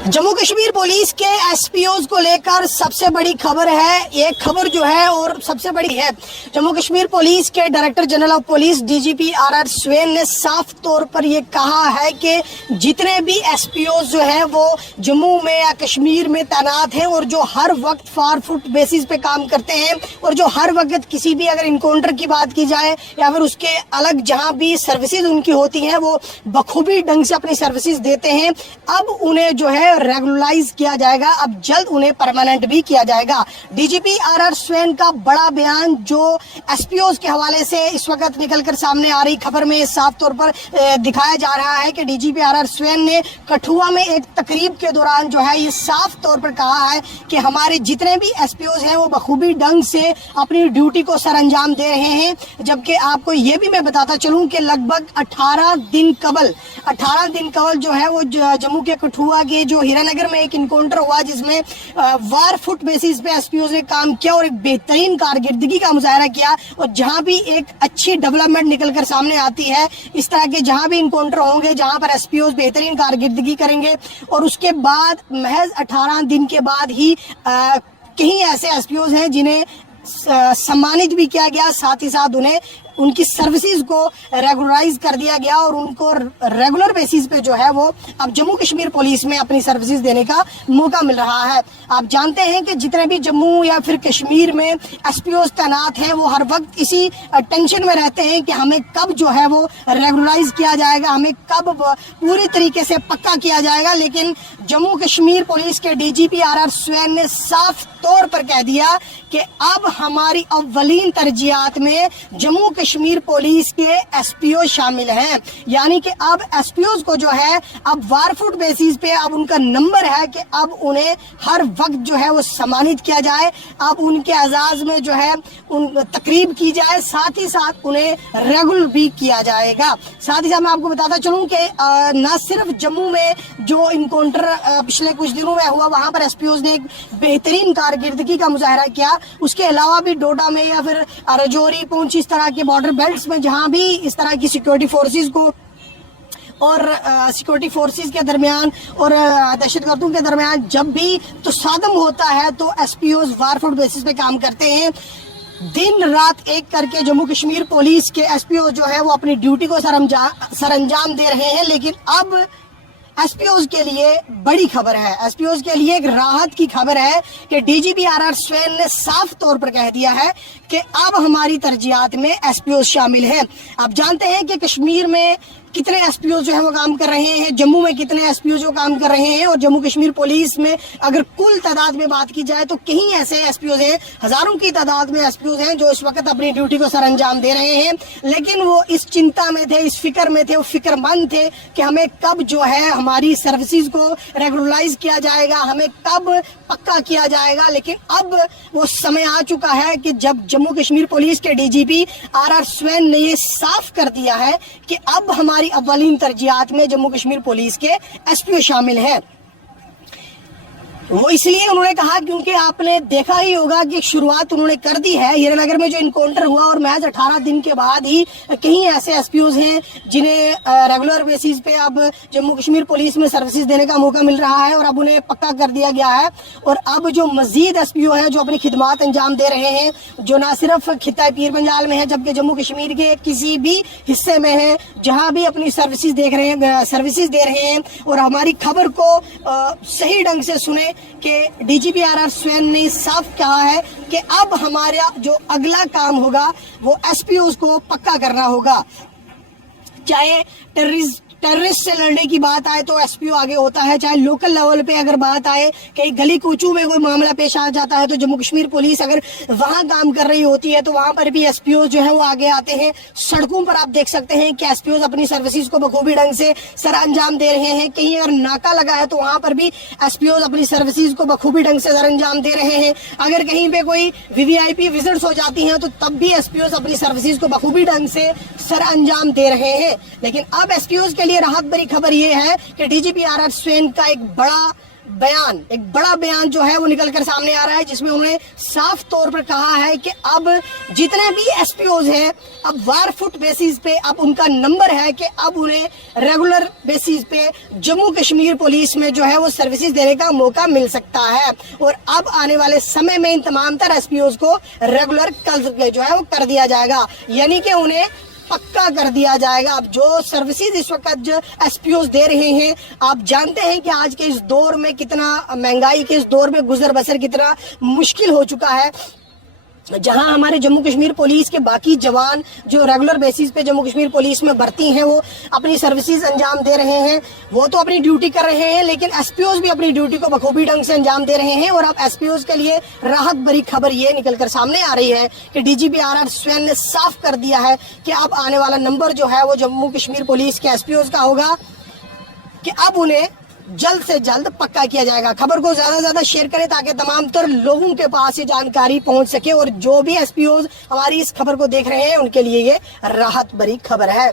Jammu Kashmir police के एसपीओज को लेकर सबसे बड़ी खबर है। ये खबर जो है और सबसे बड़ी है, जम्मू कश्मीर पुलिस के director general of police DGP R Swain ने साफ तौर पर ये कहा है कि जितने भी एसपीओज जो है वो जम्मू में या कश्मीर में तैनात हैं और जो हर वक्त फॉर फुट बेसिस पे काम करते हैं और जो हर वक्त किसी भी अगर इनकाउंटर की बात की जाए या फिर उसके अलग जहां भी सर्विसेज उनकी होती हैं वो बखूबी ढंग से अपनी सर्विसेज देते हैं। अब उन्हें जो है रेगुलराइज किया जाएगा, अब जल्द उन्हें परमानेंट भी किया जाएगा। डीजीपी आर स्वेन का बड़ा बयान जो एसपीओज के हवाले से इस वक्त निकलकर सामने आ रही खबर में साफ तौर पर दिखाया जा रहा है कि डीजीपी आर स्वेन ने कठुआ में एक तकरीब के दौरान जो है ये साफ तौर पर कहा है कि हमारे जितने भी एसपीओज हैं वो बखूबी ढंग से अपनी ड्यूटी को सर अंजाम दे रहे हैं। जबकि आपको ये भी मैं बताता चलूं कि लगभग 18 दिन कबल जो है वो जम्मू के कठुआ के जो हीरानगर में एक इनकाउंटर हुआ जिसमें वार फुट बेसिस पे एसपीओज ने काम किया और एक बेहतरीन कारकर्दगी का मुजाहरा किया। और जहां भी एक अच्छी डेवलपमेंट निकलकर सामने आती है, इस तरह के जहां भी इनकाउंटर होंगे जहां पर एसपीओज बेहतरीन कारकर्दगी करेंगे और उसके बाद महज 18 दिन के बाद ही कहीं ऐसे एसपीओज हैं जिन्हें सम्मानित भी किया गया, साथ ही साथ उन्हें उनकी सर्विसेज को रेगुलराइज कर दिया गया और उनको रेगुलर बेसिस पे जो है वो अब जम्मू कश्मीर पुलिस में अपनी सर्विसेज देने का मौका मिल रहा है। आप जानते हैं कि जितने भी जम्मू या फिर कश्मीर में एसपीओज तैनात हैं वो हर वक्त इसी टेंशन में रहते हैं कि हमें कब जो है वो रेगुलराइज किया जाएगा, हमें कब पूरी तरीके से पक्का किया जाएगा। लेकिन जम्मू कश्मीर पुलिस के डीजीपी आर स्वेन ने साफ तौर पर कह दिया कि अब हमारी अव्वलीन तरजीहात में जम्मू कश्मीर पुलिस के एसपीओ शामिल हैं। यानी कि अब एसपीओ को जो है अब वार फुट बेसिस पे अब उनका नंबर है कि अब उन्हें हर वक्त जो है वो सम्मानित किया जाए, अब उनके एजाज में जो है उन तकरीब की जाए, साथ ही साथ उन्हें रेगुलर भी किया जाएगा। साथ ही साथ मैं आपको बताता चलूं कि न सिर्फ जम्मू में जो इनकाउंटर पिछले कुछ दिनों में हुआ वहां पर एसपीओ ने एक बेहतरीन कारकर्दगी का मुजाहरा किया, उसके अलावा भी डोडा में या फिर राजौरी, पुंछ इस तरह के बॉर्डर बेल्ट्स में जहां भी इस तरह की सिक्योरिटी फोर्सेस को और सिक्योरिटी फोर्सेस के दरमियान और दहशतगर्दों के दरमियान जब भी तो सादम होता है तो एसपीओज वार फुट बेसिस पे काम करते हैं। दिन रात एक करके जम्मू कश्मीर पुलिस के एसपीओ जो है वो अपनी ड्यूटी को सर अंजाम दे रहे हैं। लेकिन अब एसपीओज के लिए बड़ी खबर है, एसपीओज के लिए एक राहत की खबर है कि डीजीपी आर स्वेन ने साफ तौर पर कह दिया है कि अब हमारी तरजीहात में एसपीओज शामिल हैं। आप जानते हैं कि कश्मीर में कितने एसपीओ जो है वो काम कर रहे हैं, जम्मू में कितने एसपीओ जो काम कर रहे हैं और जम्मू कश्मीर पुलिस में अगर कुल तादाद में बात की जाए तो कहीं ऐसे एसपीओ हैं, हजारों की तादाद में एसपीओ हैं जो इस वक्त अपनी ड्यूटी को सर अंजाम दे रहे हैं। लेकिन वो इस चिंता में थे, इस फिक्र में थे, वो फिक्रमंद थे कि हमें कब जो है हमारी सर्विसेज को रेगुलराइज किया जाएगा, हमें कब पक्का किया जाएगा। लेकिन अब वो समय आ चुका है कि जब जम्मू कश्मीर पुलिस के डीजीपी आर स्वेन ने ये साफ कर दिया है कि अब हमारी अव्वलीन तरजीहात में जम्मू कश्मीर पुलिस के एसपीओ शामिल हैं। वो इसलिए उन्होंने कहा क्योंकि आपने देखा ही होगा कि शुरुआत उन्होंने कर दी है। हीरानगर में जो इनकाउंटर हुआ और महज 18 दिन के बाद ही कहीं ऐसे एसपीओज हैं जिन्हें रेगुलर बेसिस पे अब जम्मू कश्मीर पुलिस में सर्विसेज देने का मौका मिल रहा है और अब उन्हें पक्का कर दिया गया है। और अब जो मजीद एसपीओ है जो अपनी खिदमात अंजाम दे रहे हैं, जो ना सिर्फ खित्ता पीर पंजाल में है जबकि जम्मू कश्मीर के किसी भी हिस्से में है, जहां भी अपनी सर्विसेज दे रहे हैं और हमारी खबर को सही ढंग से सुने कि डीजीपी आर स्वेन ने साफ कहा है कि अब हमारा जो अगला काम होगा वो एसपीओ को पक्का करना होगा। चाहे टेररिस्ट से लड़ने की बात आए तो एसपीओ आगे होता है, चाहे लोकल लेवल पे अगर बात आए कहीं गली कूचू में कोई मामला पेश आ जाता है तो जम्मू कश्मीर पुलिस अगर वहां काम कर रही होती है तो वहां पर भी एसपीओ जो है वो आगे आते हैं। सड़कों पर आप देख सकते हैं कि एसपीओ अपनी सर्विसेज को बखूबी ढंग से सर अंजाम दे रहे हैं। कहीं अगर नाका लगा है तो वहां पर भी एसपीओ अपनी सर्विसेज को बखूबी ढंग से सर अंजाम दे रहे हैं। अगर कहीं पे कोई वीवीआईपी विजिट्स हो जाती हैं तो तब भी एसपीओ अपनी सर्विसेज को बखूबी ढंग से सर अंजाम दे रहे हैं। लेकिन अब एसपीओ के लिए राहत भरी खबर ये है कि डीजीपी आर स्वेन का एक بیان, ایک بڑا بیان جو ہے وہ نکل کر سامنے آ رہا ہے, جس میں انہوں نے صاف طور پر کہا ہے کہ اب جتنے بھی ایس پی اوز ہیں اب وار فٹ بیسز پہ اب ان کا نمبر ہے کہ اب انہیں ریگولر بیسز پہ جموں کشمیر پولیس میں جو ہے وہ سروسز دینے کا موقع مل سکتا ہے, اور اب آنے والے سمے میں ان تمام تر ایس پی اوز کو ریگولر جو ہے وہ کر دیا جائے گا, یعنی کہ انہیں پکا کر دیا جائے گا. اب جو سروسز اس وقت جو ایس پی اوز دے رہے ہیں, آپ جانتے ہیں کہ آج کے اس دور میں کتنا مہنگائی کے اس دور میں گزر بسر کتنا مشکل ہو چکا ہے, جہاں ہمارے جموں کشمیر پولیس کے باقی جوان جو ریگولر بیسز پہ جموں کشمیر پولیس میں بھرتی ہیں وہ اپنی سروسز انجام دے رہے ہیں, وہ تو اپنی ڈیوٹی کر رہے ہیں, لیکن ایس پی اوز بھی اپنی ڈیوٹی کو بخوبی ڈھنگ سے انجام دے رہے ہیں. اور اب ایس پی اوز کے لیے راحت بھری خبر یہ نکل کر سامنے آ رہی ہے کہ D G P R R Swain نے صاف کر دیا ہے کہ اب آنے والا نمبر جو ہے وہ جموں کشمیر پولیس کے ایس پی اوز کا ہوگا کہ اب انہیں جلد سے جلد پکا کیا جائے گا. خبر کو زیادہ سے زیادہ شیئر کریں تاکہ تمام تر لوگوں کے پاس یہ جانکاری پہنچ سکے, اور جو بھی ایس پی اوز ہماری اس خبر کو دیکھ رہے ہیں ان کے لیے یہ راحت بھری خبر ہے.